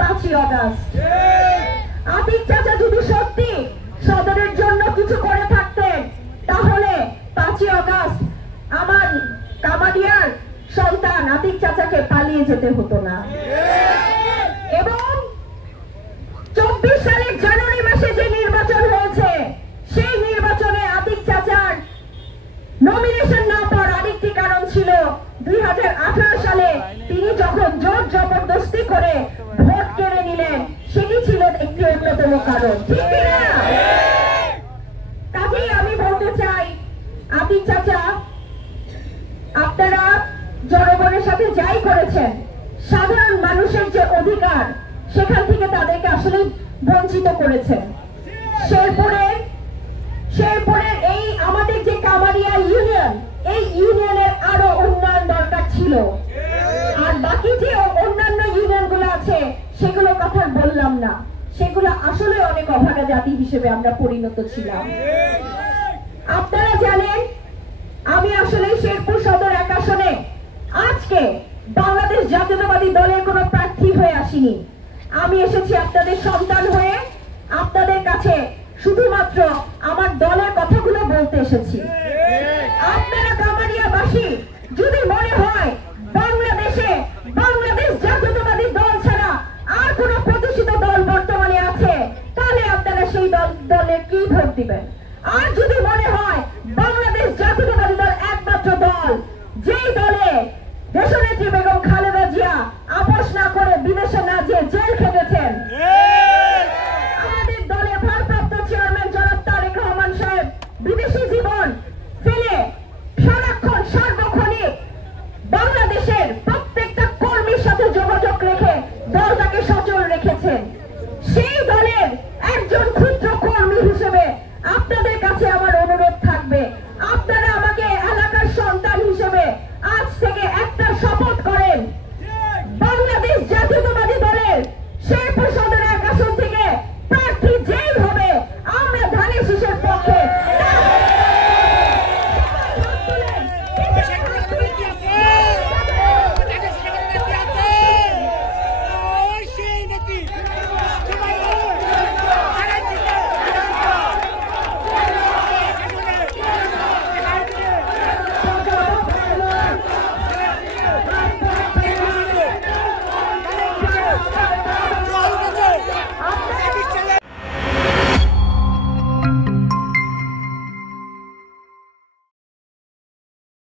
5ই August. Atik চাচা যদি সত্যি সদরের জন্য কিছু করে থাকতেন তাহলে 5ই আগস্ট আমার কামাডিয়ার সন্তান আতিক চাচাকে পালিয়ে যেতে হতো না। এবং 24 সালের জানুয়ারি মাসে যে নির্বাচন হয়েছে সেই নির্বাচনে আতিক চাচার নমিনেশন না পাওয়ার আরেকটি কারণ ছিল 2018 সালে তিনি যখন জোর জবরদস্তি করে ভোট কেড়ে নিলেন, সেটি ছিল একটি অন্যতম কারণ, ঠিক কিনা? কাজেই আমি বলতে চাই আতিক চাচা, আপনারা জনগণের সাথে যাই করেছেন, সাধারণ মানুষের যে অধিকার সেখান থেকে তাদেরকে আসলে বঞ্চিত করেছেন। শেরপুরের এই আমাদের যে কামারিয়া ইউনিয়ন, এই ইউনিয়নের আরো উন্নয়ন দরকার ছিল। আর বাকি যে অন্যান্য ইউনিয়ন গুলো আছে সেগুলো কথা বললাম না, সেগুলো আসলে অনেক অভাগা জাতি হিসেবে আমরা পরিণত ছিলাম। আপনারা জানেন আমি আসলে শেরপুর সদর 1 আসনে আজকে বাংলাদেশ জাতীয়তাবাদী দলের কোনো প্রার্থী হয়ে আসিনি। আমি এসেছি আপনাদের সন্তান হয়ে, আপনাদের কাছে শুধুমাত্র আমার দলের কথাগুলো বলতে এসেছি।